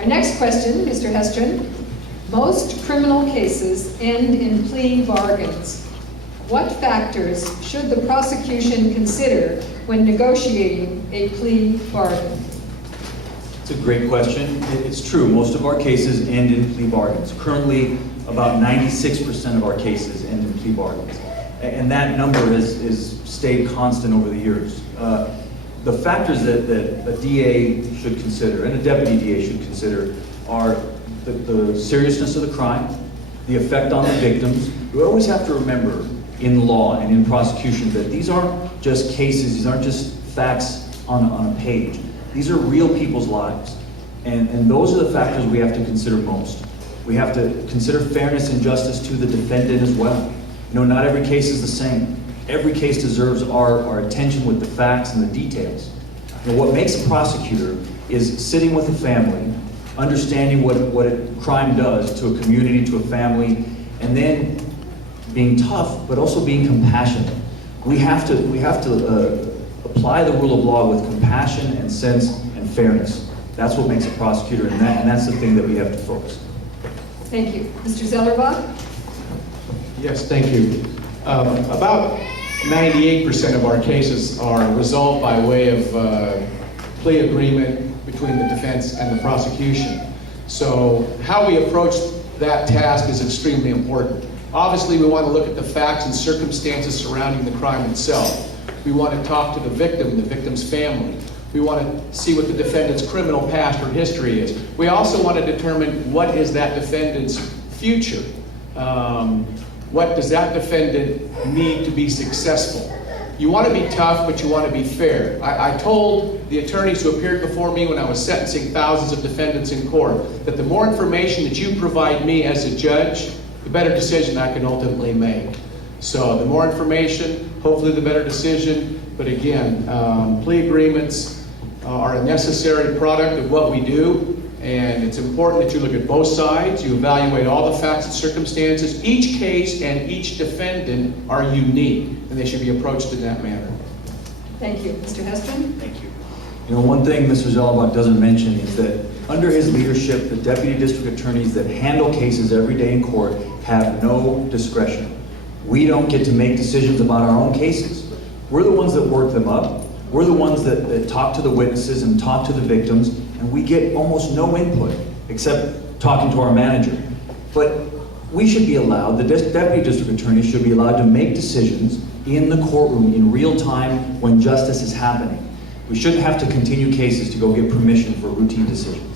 Our next question, Mr. Hestron. Most criminal cases end in plea bargains. What factors should the prosecution consider when negotiating a plea bargain? It's a great question. It's true, most of our cases end in plea bargains. Currently, about 96% of our cases end in plea bargains. And that number has stayed constant over the years. The factors that a DA should consider, and a deputy DA should consider, are the seriousness of the crime, the effect on the victims. We always have to remember in law and in prosecution that these aren't just cases, these aren't just facts on a page. These are real people's lives. And those are the factors we have to consider most. We have to consider fairness and justice to the defendant as well. You know, not every case is the same. Every case deserves our attention with the facts and the details. You know, what makes a prosecutor is sitting with a family, understanding what a crime does to a community, to a family, and then being tough, but also being compassionate. We have to apply the rule of law with compassion and sense and fairness. That's what makes a prosecutor, and that's the thing that we have to focus on. Thank you. Mr. Zellerbach? Yes, thank you. About 98% of our cases are resolved by way of plea agreement between the defense and the prosecution. So how we approach that task is extremely important. Obviously, we want to look at the facts and circumstances surrounding the crime itself. We want to talk to the victim and the victim's family. We want to see what the defendant's criminal past or history is. We also want to determine what is that defendant's future. What does that defendant need to be successful? You want to be tough, but you want to be fair. I told the attorneys who appeared before me when I was sentencing thousands of defendants in court that the more information that you provide me as a judge, the better decision I can ultimately make. So the more information, hopefully the better decision. But again, plea agreements are a necessary product of what we do. And it's important that you look at both sides, you evaluate all the facts and circumstances. Each case and each defendant are unique, and they should be approached in that manner. Thank you. Mr. Hestron? Thank you. You know, one thing Mr. Zellerbach doesn't mention is that under his leadership, the deputy district attorneys that handle cases every day in court have no discretion. We don't get to make decisions about our own cases. We're the ones that work them up. We're the ones that talk to the witnesses and talk to the victims, and we get almost no input except talking to our manager. But we should be allowed, the deputy district attorneys should be allowed to make decisions in the courtroom in real time when justice is happening. We shouldn't have to continue cases to go get permission for routine decisions.